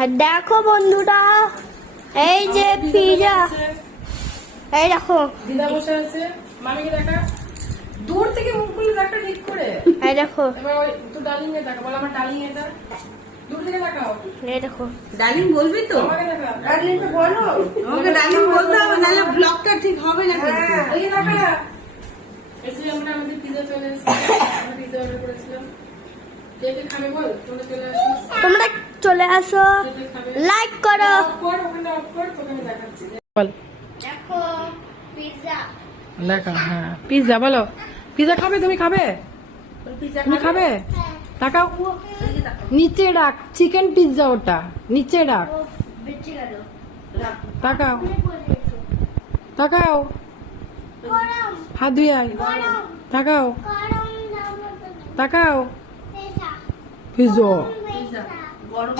আর দেখো বন্ধুরা, এই যে পিজা, এই দেখো দিদা বসে আছে। মামিকে দেখা, দূর থেকে মুখগুলো দেখা ঠিক করে। এই দেখো, এবার ওই তো ডালিং এ দেখা, বল আমার ডালিং এটা দূর থেকে দেখাও। এই দেখো ডার্লিং বলবি তো? আমাকে দেখা, ডার্লিংটা বলো। আমাকে ডার্লিং বলতে হবে, নাহলে ব্লগটা ঠিক হবে না কিন্তু। এই দেখা। এসে আমরা আমাদের পিজা চলে এসেছে। আমরা পিজা অর্ডার করেছিলাম। কে কে খাবে বল? তোমরা চলে আসো। তোমরা চলে আসো, কে কে খাবে? লাইক করো। অফ কর, ওখানে অফ কর, তোকে আমি দেখাচ্ছি। বল। দেখো পিজা, দেখা, হ্যাঁ পিজা বলো। পিজা খাবে? তুমি খাবে? তুমি খাবে? তাকাও, নিচে ডাক, চিকেন পিৎজা ওটা, নিচে ডাক, বেঁচে গেল। তাকাও তাকাও, হাত ধুয়ে আয়, তাকাও তাকাও, পিজা গরম